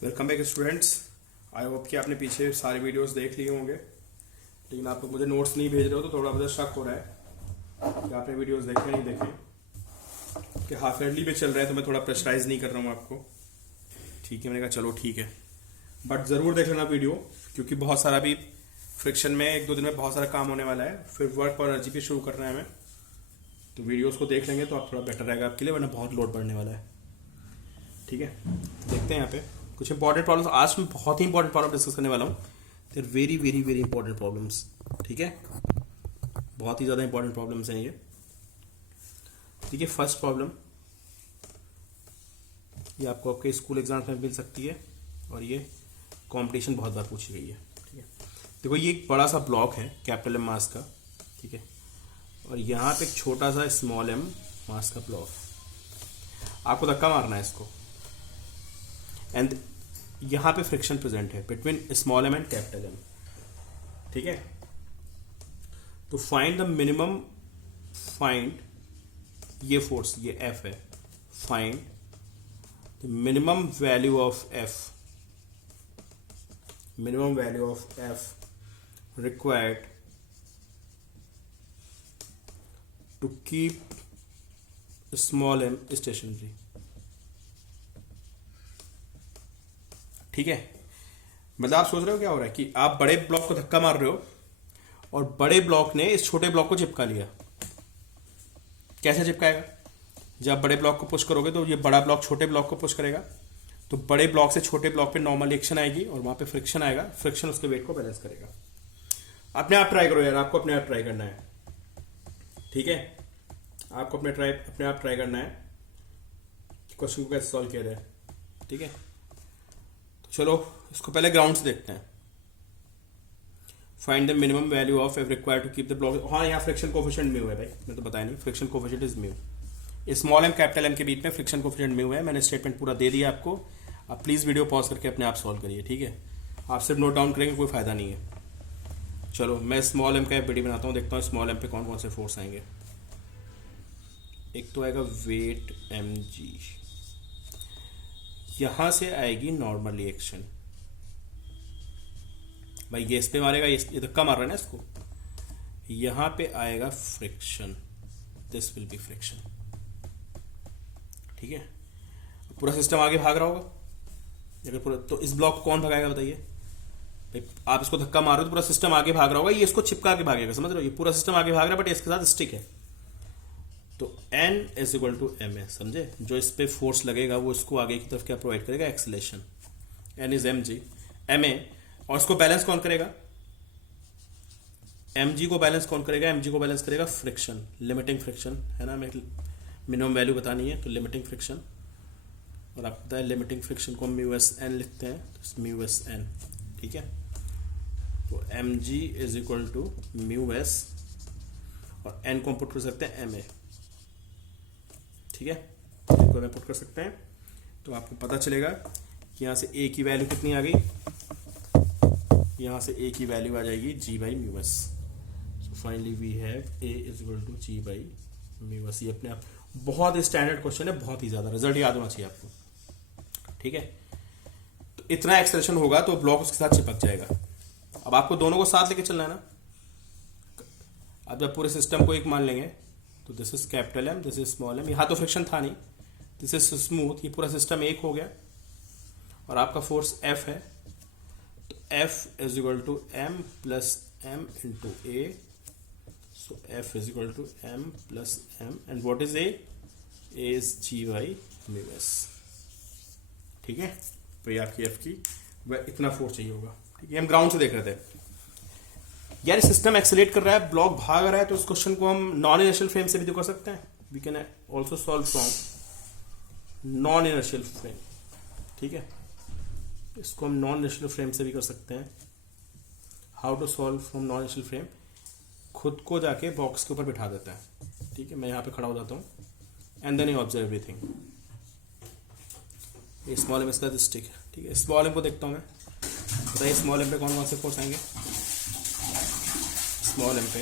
Welcome back students. I hope कि आपने पीछे सारे वीडियोस देख लिए होंगे, लेकिन आप लोग मुझे नोट्स नहीं भेज रहे हो तो थोड़ा मुझे शक हो रहा है कि आपने वीडियोस देखे नहीं देखे, कि हाफ ईयरली पे चल रहा है तो मैं थोड़ा प्रेशराइज नहीं कर रहा हूँ आपको। ठीक है, मैंने कहा चलो ठीक है, बट ज़रूर देख लेना वीडियो, क्योंकि बहुत सारा भी फ्रिक्शन में 1-2 दिन में बहुत सारा काम होने वाला है। फिर वर्क और एनर्जी पे शुरू करना है हमें, तो वीडियोस को देख लेंगे तो आप थोड़ा बेटर रहेगा आपके लिए, वरना बहुत लोड बढ़ने वाला है। ठीक है, देखते हैं यहाँ पे कुछ इंपॉर्टेंट प्रॉब्लम्स। आज मैं बहुत ही इंपॉर्टेंट प्रॉब्लम डिस्कस करने वाला हूँ। There very very very important problems. ठीक है, बहुत ही ज़्यादा इंपॉर्टेंट प्रॉब्लम्स हैं ये। ठीक है, फर्स्ट प्रॉब्लम ये आपको आपके स्कूल एग्जाम्स में मिल सकती है और ये कंपटीशन बहुत बार पूछी गई है। ठीक है, देखो ये एक बड़ा सा ब्लॉक है कैपिटल एम मास का। ठीक है, और यहाँ पे एक छोटा सा स्मॉल एम मास का ब्लॉक, आपको धक्का मारना है इसको, एंड यहां पे फ्रिक्शन प्रेजेंट है between small M and capital M. ठीक है, तो फाइंड द मिनिमम, फाइंड ये फोर्स, ये एफ है, find the minimum value of F, minimum value of F required to keep small M stationary. ठीक है, मतलब आप सोच रहे हो क्या हो रहा है कि आप बड़े ब्लॉक को धक्का मार रहे हो और बड़े ब्लॉक ने इस छोटे ब्लॉक को चिपका लिया। कैसे चिपकाएगा? जब बड़े ब्लॉक को पुश करोगे तो ये बड़ा ब्लॉक छोटे ब्लॉक को पुश करेगा, तो बड़े ब्लॉक से छोटे ब्लॉक पे नॉर्मल एक्शन आएगी और वहां पे फ्रिक्शन आएगा, फ्रिक्शन उसके वेट को बैलेंस करेगा। अपने आप ट्राई करो यार, आपको अपने आप ट्राई करना है। ठीक है, आपको अपने आप ट्राई करना है क्वेश्चन को कैसे सॉल्व किया जाए। ठीक है, चलो इसको पहले ग्राउंड से देखते हैं। Find the minimum value of F required to keep the block. हाँ, यहाँ फ्रिक्शन कोफिशिएंट म्यू है भाई, मैं तो बताया नहीं, friction coefficient is mu. Small M capital M के बीच में फ्रिक्शन कोफिशिएंट म्यू है। मैंने स्टेटमेंट पूरा दे दिया आपको, आप प्लीज वीडियो पॉज करके अपने आप सॉल्व करिए। ठीक है, आप सिर्फ नोट डाउन करेंगे, कोई फायदा नहीं है। चलो मैं स्मॉल एम का एफ बनाता हूँ, देखता हूँ स्मॉल एम पे कौन कौन से फोर्स आएंगे। एक तो आएगा वेट एम जी, यहां से आएगी नॉर्मल रिएक्शन। भाई ये इस पे मारेगा, ये धक्का मार रहा है ना इसको, यहां पे आएगा friction, this will be friction. ठीक है, पूरा सिस्टम आगे भाग रहा होगा, अगर पूरा, तो इस ब्लॉक को कौन भगाएगा बताइए? भाई आप इसको धक्का मारो तो पूरा सिस्टम आगे भाग रहा होगा, ये इसको चिपका के भागेगा, समझ रहे हो? ये पूरा सिस्टम आगे भाग रहा है बट इसके साथ स्टिक है, तो N is equal to M है, समझे? जो इस पे फोर्स लगेगा वो इसको आगे की तरफ क्या प्रोवाइड करेगा? Acceleration. N is M G, M A, और इसको बैलेंस कौन करेगा? एम जी को बैलेंस कौन करेगा? एम जी को बैलेंस करेगा फ्रिक्शन, लिमिटिंग फ्रिक्शन है ना। हमें मिनिमम वैल्यू बतानी है, तो लिमिटिंग फ्रिक्शन, और आपको पता है लिमिटिंग फ्रिक्शन को म्यू एस एन लिखते हैं, तो म्यू एस एन। ठीक है, तो M G is equal to mu S, और एन को हम पुट कर सकते हैं एम ए। ठीक है, इनको हमें पुट कर सकते हैं, तो आपको पता चलेगा कि यहाँ से ए की वैल्यू कितनी आ गई, यहाँ से ए की वैल्यू आ जाएगी g by mu s. So finally we have a is equal to g by mu s. ये अपने आप बहुत स्टैंडर्ड क्वेश्चन है, बहुत ही ज्यादा, रिजल्ट याद होना चाहिए आपको। ठीक है, तो इतना एक्सप्रेशन होगा तो ब्लॉक उसके साथ चिपक जाएगा। अब आपको दोनों को साथ लेके चलना है ना। अब जब पूरे सिस्टम को एक मान लेंगे, तो this is capital M, this is small M, यहां तो फ्रिक्शन था नहीं, दिस इज स्मूथ, ये पूरा सिस्टम एक हो गया, और आपका फोर्स एफ है, तो F is equal to M plus M into A. So F is equal to M plus M, and what is A is G by mu S. ठीक है, तो ये आपकी एफ की वह इतना फोर्स चाहिए होगा। ठीक है, हम ग्राउंड से देख रहे थे यार, सिस्टम एक्सेलेरेट कर रहा है, ब्लॉक भाग रहा है, तो इस क्वेश्चन को हम नॉन इनर्शियल फ्रेम से भी तो कर सकते हैं। We can also solve from non inertial frame. ठीक है, इसको हम नॉन इनर्शियल फ्रेम से भी कर सकते हैं। How to solve from non inertial frame? खुद को जाके बॉक्स के ऊपर बिठा देता है। ठीक है, मैं यहाँ पे खड़ा हो जाता हूँ, and then you observe everything. ये स्मॉल एम इसका स्टिक है। ठीक है, स्मॉल एम को देखता हूँ मैं, बताइए स्मॉल एम पे कौन कौन से फोर्स आएंगे? स्मॉल एम पे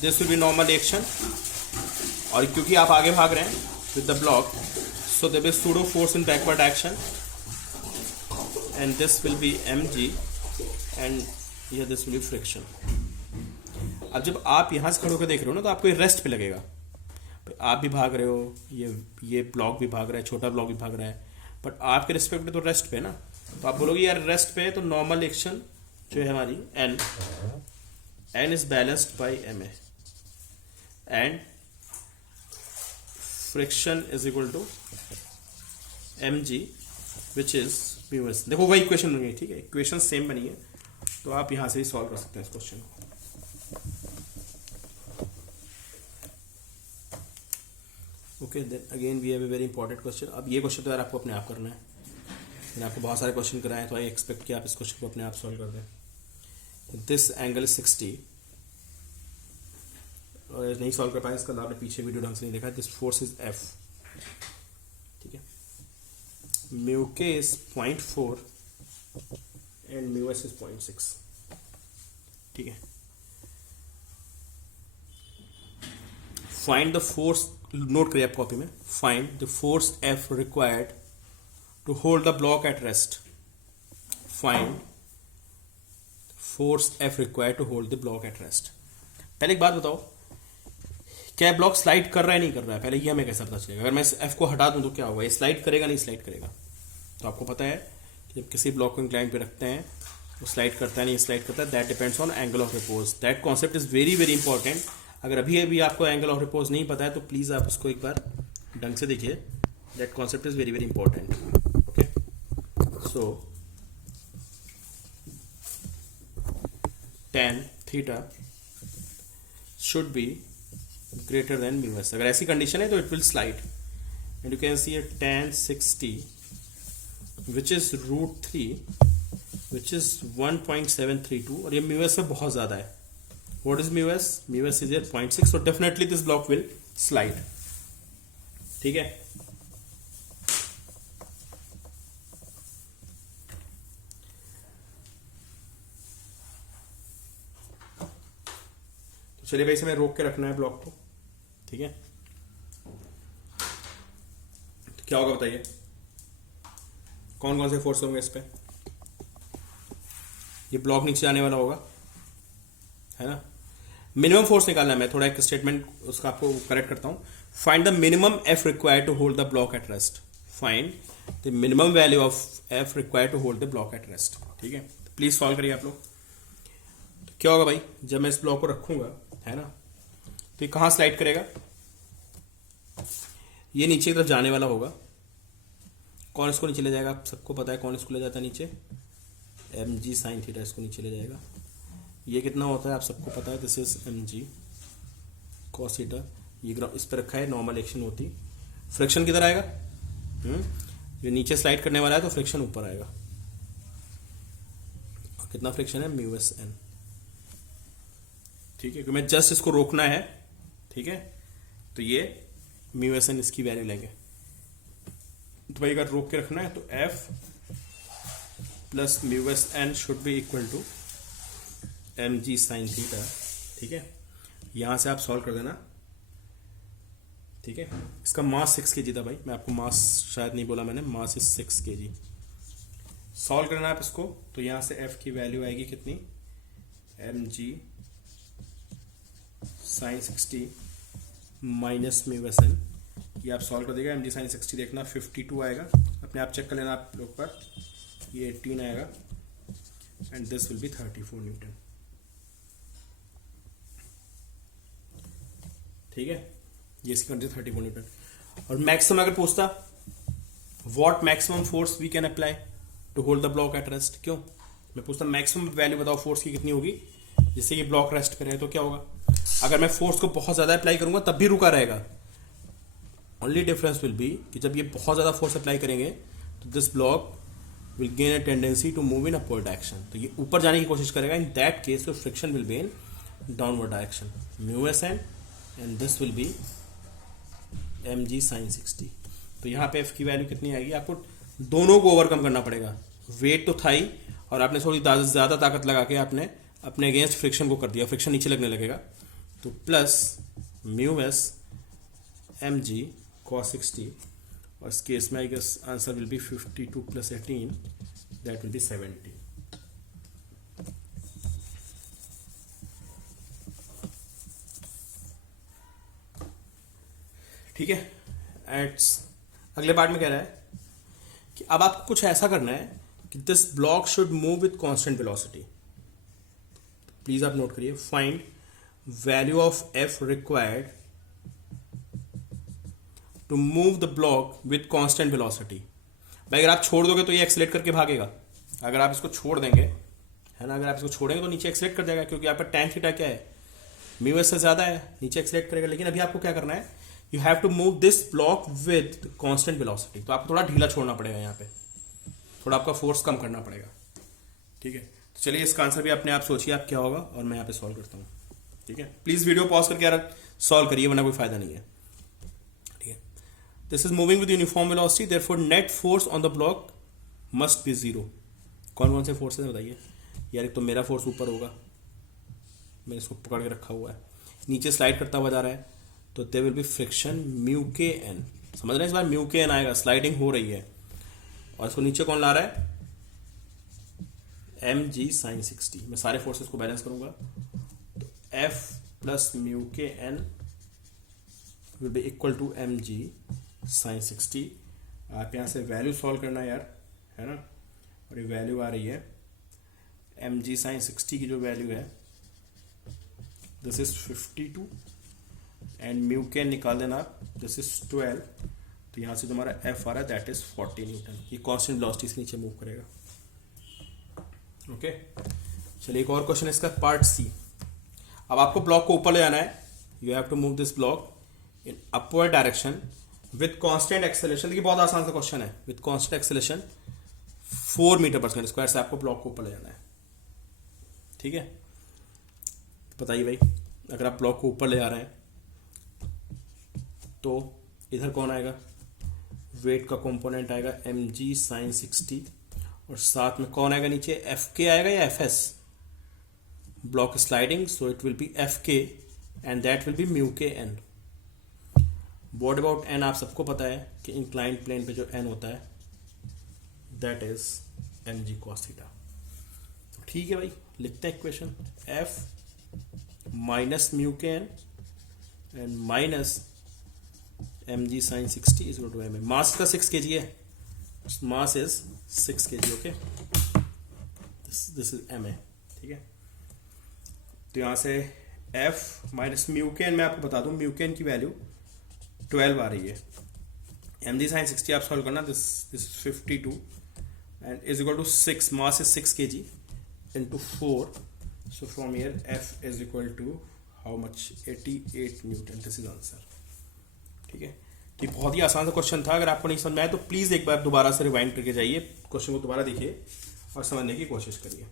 this will B normal action, और क्योंकि आप आगे भाग रहे हैं with the block, so there is pseudo force in backward action, and this will be mg and here this will be friction. अब जब आप यहाँ से खड़े होकर देख रहे हो ना तो आपको ये रेस्ट पे लगेगा, आप भी भाग रहे हो, ये ब्लॉक भी भाग रहा है, छोटा ब्लॉक भी भाग रहा है, बट आपके रिस्पेक्ट में तो रेस्ट पे है ना, तो आप बोलोगे यार रेस्ट पे है, तो नॉर्मल एक्शन जो है हमारी n is balanced by ma and friction is equal to mg which is mu S. देखो वही इक्वेशन बनी है, ठीक है, इक्वेशन सेम बनी है, तो आप यहां से ही सॉल्व कर सकते हैं इस क्वेश्चन को. Okay, then again we have a very important question. अब ये क्वेश्चन तो यार आपको अपने आप करना है, मैंने आपको बहुत सारे क्वेश्चन कराए, तो आई एक्सपेक्ट कि आप इस क्वेश्चन को अपने आप सॉल्व कर दें. दिस एंगल इज 60, और नहीं सॉल्व कर पाए इसका आपने पीछे वीडियो ढंग से नहीं देखा. दिस फोर्स इज F, ठीक है. Mu k is 0.4 and mu s is 0.6, ठीक है. फाइंड द फोर्स, नोट करिए आप कॉपी में, find the force F required to hold the block at rest. Find force F required to hold the block at rest. पहले एक बात बताओ, क्या ब्लॉक स्लाइड कर रहा है नहीं कर रहा है, पहले ये हमें कैसे पता चलेगा? अगर मैं इस F को हटा दूं तो क्या होगा, ये स्लाइड करेगा नहीं स्लाइड करेगा? तो आपको पता है कि जब किसी ब्लॉक को इंक्लाइन पे रखते हैं वो स्लाइड करता है नहीं स्लाइड करता है, that depends on angle of repose. That concept is very very important. अगर अभी आपको एंगल ऑफ रिपोज नहीं पता है तो प्लीज आप उसको एक बार ढंग से देखिए. That concept is very very important. Okay, so tan theta should be greater than mu S. अगर ऐसी कंडीशन है तो it will slide, and you can see tan 60 which is √3 which is 1.732, और ये म्यू एस से बहुत ज्यादा है. What is mu s? Mu s is here 0.6, so definitely this block will slide. ठीक है. तो चलिए भाई, इसे मैं रोक के रखना है ब्लॉक को, ठीक है. तो क्या होगा बताइए, कौन कौन से फोर्स होंगे इस पे? ये ब्लॉक नीचे आने वाला होगा, है ना. मिनिमम फोर्स निकालना है, मैं थोड़ा एक स्टेटमेंट उसका आपको करेक्ट करता हूं. Find the minimum F required to hold the block at rest. Find the minimum value of F required to hold the block at rest. ठीक है, तो प्लीज सॉल्व करिए आप लोग. तो क्या होगा भाई, जब मैं इस ब्लॉक को रखूंगा, है ना, तो ये कहां स्लाइड करेगा? ये नीचे की तरफ जाने वाला होगा. कौन इसको नीचे ले जाएगा? आप सबको पता है कौन इसको ले जाता है नीचे, mg sin थीटा इसको नीचे ले जाएगा. ये कितना होता है आप सबको पता है, this is mg cos theta. ये इस पर रखा है, नॉर्मल एक्शन होती. फ्रिक्शन किधर आएगा? ये नीचे स्लाइड करने वाला है तो फ्रिक्शन ऊपर आएगा. और कितना फ्रिक्शन है? Mu S N. ठीक है, क्योंकि मैं जस्ट इसको रोकना है, ठीक है, तो ये म्यू एस एन इसकी वैल्यू लेंगे. तो भाई अगर रोक के रखना है तो F plus mu S N should be equal to M G sine theta. ठीक है, यहां से आप सॉल्व कर देना. ठीक है, इसका मास 6 kg था भाई, मैं आपको मास शायद नहीं बोला मैंने, मास इज 6 kg. सॉल्व करना आप इसको, तो यहां से एफ की वैल्यू आएगी कितनी? एम जी sine 60 minus mu S N. ये आप सॉल्व कर देगा. एम जी साइन 60 देखना 52 आएगा, अपने आप चेक कर लेना आप लोग पर. ये 18 आएगा and this will B 34 Newton. ठीक है, ये इसकी क्वांटिटी 34 न्यूटन. और मैक्सिमम अगर पूछता, what maximum force we can apply to hold the block at rest, क्यों मैं पूछता मैक्सिमम वैल्यू बताओ फोर्स की कितनी होगी जिससे कि ब्लॉक रेस्ट पे रहे, तो क्या होगा? अगर मैं फोर्स को बहुत ज्यादा अप्लाई करूंगा तब भी रुका रहेगा. ओनली डिफरेंस विल बी कि जब ये बहुत ज्यादा फोर्स अप्लाई करेंगे तो this block will gain a tendency to move in upward direction. तो ये ऊपर जाने की कोशिश करेगा. इन दैट केस तो friction will be in downward direction. Mu S n and this will be m ji sine 60. तो यहाँ पे एफ की वैल्यू कितनी आएगी? आपको दोनों को ओवरकम करना पड़ेगा. वेट तो था ही, और आपने थोड़ी ज्यादा ताकत लगा के आपने अपने अगेंस्ट फ्रिक्शन को कर दिया, फ्रिक्शन नीचे लगने लगेगा. तो plus mu s m g cos 60, और इस केस में I guess answer will be 52 plus 18 that will be 70. ठीक है. अगले पार्ट में कह रहा है कि अब आपको कुछ ऐसा करना है कि this block should move with constant velocity. Please आप नोट करिए, find value of F required to move the block with constant velocity. भाई अगर आप छोड़ दोगे तो ये एक्सेलेरेट करके भागेगा. अगर आप इसको छोड़ देंगे, है ना, अगर आप इसको छोड़ेंगे तो नीचे एक्सेलेरेट कर जाएगा, क्योंकि आपका tan थीटा क्या है, म्यू एस से ज्यादा है, नीचे एक्सेलेरेट करेगा. लेकिन अभी आपको क्या करना है, you have to move this block with constant velocity. तो आपको थोड़ा ढीला छोड़ना पड़ेगा, यहाँ पे थोड़ा आपका फोर्स कम करना पड़ेगा. ठीक है, तो चलिए इसका आंसर भी अपने आप सोचिए आप क्या होगा, और मैं यहाँ पे सॉल्व करता हूँ. ठीक है, प्लीज वीडियो पॉज करके यार सॉल्व करिए, वरना कोई फायदा नहीं है. ठीक है, this is moving with uniform velocity, therefore net force on the block must be 0. कौन कौन से फोर्सेस बताइए यार. एक तो मेरा फोर्स ऊपर होगा, मैंने इसको पकड़ के रखा हुआ है, नीचे स्लाइड करता हुआ जा रहा है, तो there will be friction mu k n. समझ रहे हैं, इस बार म्यू के एन आएगा, स्लाइडिंग हो रही है, और इसको नीचे कौन ला रहा है, एम जी साइन 60. मैं सारे फोर्सेस को बैलेंस करूंगा, तो F plus mu k n will be equal to M G sine 60. आप यहां से वैल्यू सॉल्व करना यार, है ना, और ये वैल्यू आ रही है एम जी साइन 60 की जो वैल्यू है, दिस इज 52, एंड म्यू के निकाल देना आप, दिस इज 12. तो यहां से तुम्हारा एफ आ रहा है, दैट इज 40 न्यूटन. ये कांस्टेंट वेलोसिटी से नीचे मूव करेगा. ओके, चलिए एक और क्वेश्चन इसका, पार्ट सी. अब आपको ब्लॉक को ऊपर ले जाना है, you have to move this block in upward direction with constant acceleration. देखिए बहुत आसान सा क्वेश्चन है, विथ कांस्टेंट एक्सेलरेशन 4 मीटर पर सेकंड स्क्वायर से आपको ब्लॉक को ऊपर ले जाना है. ठीक है, बताइए भाई, अगर आप ब्लॉक को ऊपर ले जा रहे हैं तो इधर कौन आएगा, वेट का कंपोनेंट आएगा एम जी साइन 60, और साथ में कौन आएगा नीचे, एफ के आएगा या f s. Block sliding, so it will be f k and that will be mu k N. What about N, आप सबको पता है कि इंक्लाइंड प्लेन पे जो एन होता है that is M g cos theta. ठीक है भाई, लिखते हैं equation, f minus mu k N and minus m ji sine 60 is equal to m a. Mass का 6 kg है, mass is 6 kg. Okay, this is m a. ठीक है, तो यहां से f minus mu k N, मैं आपको बता दूं म्यू के एन की वैल्यू 12 आ रही है. एम जी साइन 60 आप सॉल्व करना, this is 52 and is equal to 6, mass is 6 kg into 4. So from here F is equal to how much, 88 Newton. This is answer. ठीक है, तो बहुत ही आसान सा क्वेश्चन था. अगर आपको नहीं समझ में आया तो प्लीज एक बार दोबारा से रिवाइंड करके जाइए, क्वेश्चन को दोबारा देखिए और समझने की कोशिश करिए.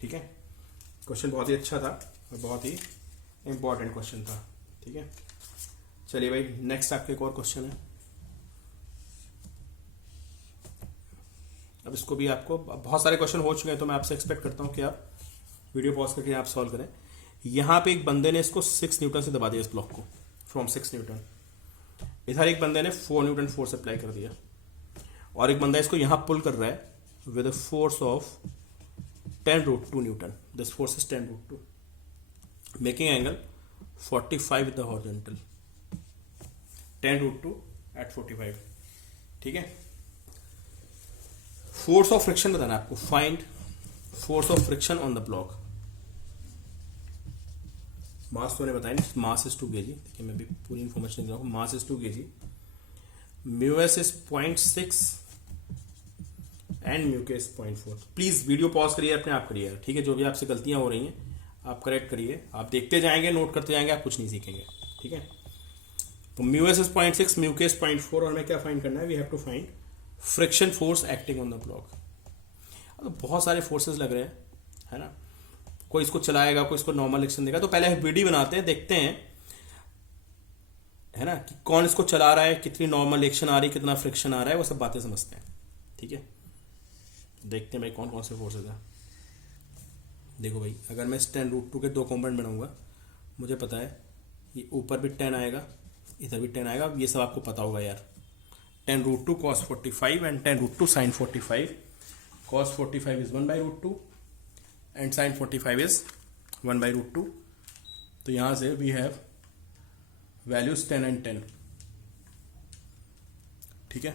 ठीक है, क्वेश्चन बहुत ही अच्छा था और बहुत ही इंपॉर्टेंट क्वेश्चन था. ठीक है, चलिए भाई नेक्स्ट आपके एक और क्वेश्चन है. अब इसको भी आपको, बहुत सारे क्वेश्चन हो चुके हैं तो मैं आपसे एक्सपेक्ट करता हूं कि आप वीडियो पॉज करके आप सॉल्व करें. यहां पे एक बंदे ने इसको 6 न्यूटन से दबा दिया, इस ब्लॉक को फ्रॉम 6 न्यूटन. इधर एक बंदे ने 4 न्यूटन फोर्स अप्लाई कर दिया, और एक बंदा इसको यहां पुल कर रहा है with a force of 10√2 newton. This force is 10√2, making angle 45 with the horizontal. 10√2 at 45. ठीक है, फोर्स ऑफ फ्रिक्शन बताना आपको, find force of friction on the block. Mass तो ने बताया नहीं, मास इज 2 kg. देखिए मैं भी पूरी इंफॉर्मेशन दे रहा हूं. Mass is 2 kg, mu s is 0.6 and mu k is 0.4. Please video pause करिए, अपने आप करिए. ठीक है, जो भी आपसे गलतियां हो रही हैं आप करेक्ट करिए. आप देखते जाएंगे, नोट करते जाएंगे, आप कुछ नहीं सीखेंगे. ठीक है, तो mu s is 0.6, mu k is 0.4, और हमें क्या फाइंड करना है, we have to find friction force acting on the block. अब बहुत सारे फोर्सेस लग रहे हैं, है ना, कोई इसको चलाएगा, कोई इसको नॉर्मल एक्शन देगा. तो पहले वीडियो बनाते हैं, देखते हैं, है ना, कि कौन इसको चला रहा है, कितनी नॉर्मल एक्शन आ रही है, कितना फ्रिक्शन आ रहा है, वो सब बातें समझते हैं. ठीक है, देखते हैं भाई कौन कौन से फोर्सेस हैं. देखो भाई, अगर मैं 10√2 के 2 कॉम्पोनेंट बनाऊंगा, मुझे पता है ये ऊपर भी 10 आएगा, इधर भी 10 आएगा. ये सब आपको पता होगा यार. 10√2 cos 45 and 10√2 sin 45 cos 45 is 1 by root 2 and sin 45 is 1 by root 2. तो यहाँ से we have values 10 and 10. ठीक है,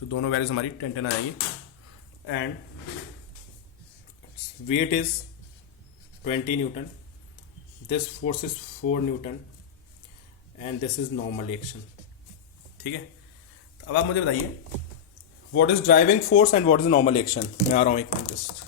तो दोनों वैल्यूज हमारी 10 10 आ जाएगी. And weight is 20 newton, this force is 4 newton and this is normal action. ठीक है, अब आप मुझे बताइए what is driving force and what is normal action. मैं आ रहा हूं एक मिनट जस्ट.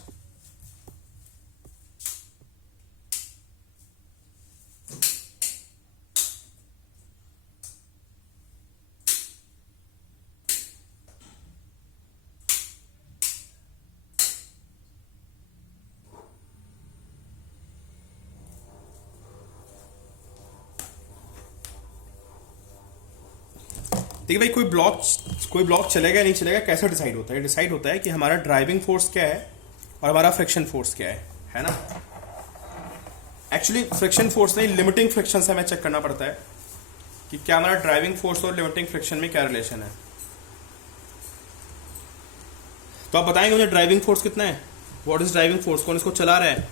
देखिए भाई, कोई ब्लॉक चलेगा या नहीं चलेगा, कैसे डिसाइड होता है? डिसाइड होता है कि हमारा ड्राइविंग फोर्स क्या है और हमारा फ्रिक्शन फोर्स क्या है ना. एक्चुअली फ्रिक्शन फोर्स नहीं, लिमिटिंग फ्रिक्शन से हमें चेक करना पड़ता है कि क्या हमारा ड्राइविंग फोर्स और लिमिटिंग फ्रिक्शन में क्या रिलेशन है. तो आप बताएंगे मुझे ड्राइविंग फोर्स कितना है, व्हाट इज ड्राइविंग फोर्स, कौन इसको चला रहा है?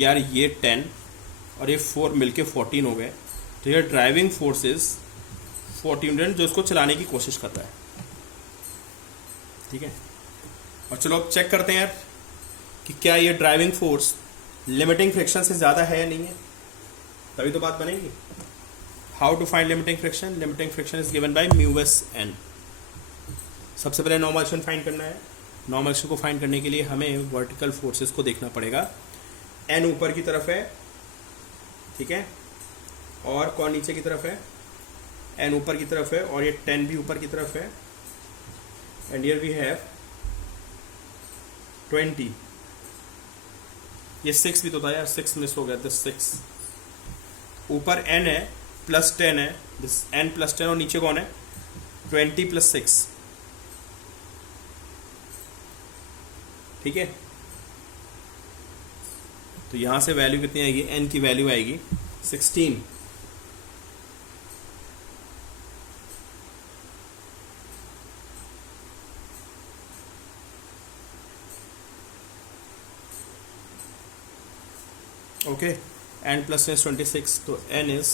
यार ये 10 और ये 4 मिलके 14 हो गए, तो ये ड्राइविंग फोर्स इज 14 जो इसको चलाने की कोशिश कर रहा है. ठीक है, और चलो अब चेक करते हैं यार कि क्या ये ड्राइविंग फोर्स लिमिटिंग फ्रिक्शन से ज्यादा है या नहीं है, तभी तो बात बनेगी. How to find limiting friction? Limiting friction is given by mu S n. सबसे पहले नॉर्मल एक्शन फाइंड करना है. नॉर्मल एक्शन को फाइंड करने के लिए हमें वर्टिकल फोर्सेस को देखना पड़ेगा. एन ऊपर की तरफ है, ठीक है, और कौन नीचे की तरफ है? एन ऊपर की तरफ है और ये 10 भी ऊपर की तरफ है. And here we have 20. ये 6 भी तो था यार, 6 मिस हो गया. दिस 6 ऊपर n है प्लस 10 है, दिस n प्लस 10, और नीचे कौन है? 20 प्लस 6. ठीक है, तो यहां से वैल्यू कितनी आएगी? n की वैल्यू आएगी 16. ओके, एन प्लस इज 26, तो एन इज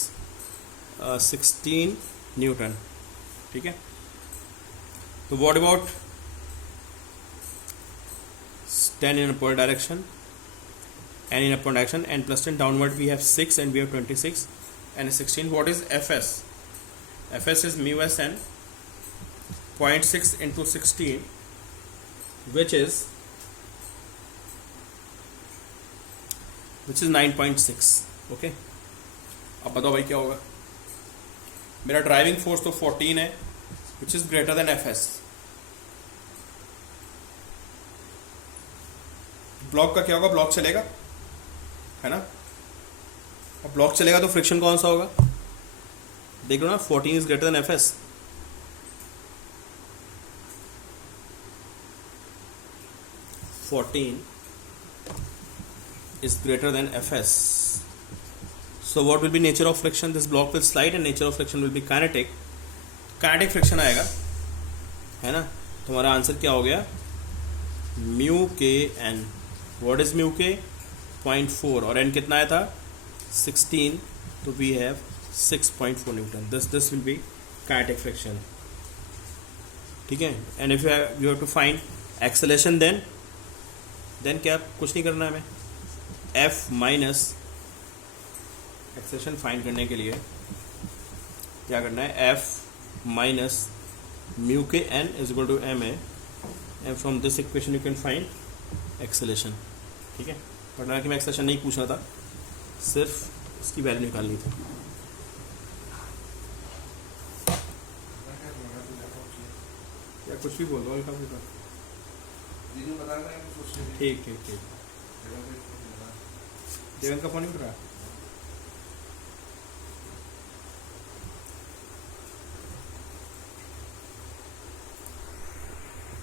16 न्यूटन. ठीक है, तो what about 10 in upward direction, n in upward direction, n plus 10 downward we have 6 and we have 26 and 16. What is Fs? Fs is mu s n 0.6 into 16, which is 9.6. Okay, अब बताओ भाई क्या होगा. मेरा driving force तो 14 है, which is greater than Fs. Block का क्या होगा? ब्लॉक चलेगा, है ना. अब ब्लॉक चलेगा तो फ्रिक्शन कौन सा होगा? देख लो ना, 14 is greater than Fs. is greater than Fs. So what will be nature of friction? This block will slide and nature of friction will be kinetic. Kinetic friction आएगा, है ना. तो हमारा आंसर क्या हो गया? Mu k N. What is mu के? 0.4 और n कितना आया था? 16. तो we have 6.4 Newton. This will be kinetic friction. ठीक है, and if you have to find acceleration, then क्या, कुछ नहीं करना है हमें. F माइनस एक्सेलेरेशन फाइंड करने के लिए क्या करना है? F minus mu k n is equal to m a, and from this equation you can find acceleration. ठीक है, बट ना कि मैं एक्सेलेरेशन नहीं पूछना था, सिर्फ इसकी वैल्यू निकालनी थी. या कुछ भी बोल दो. ठीक. देवेंद्र का फोन नहीं उठ रहा.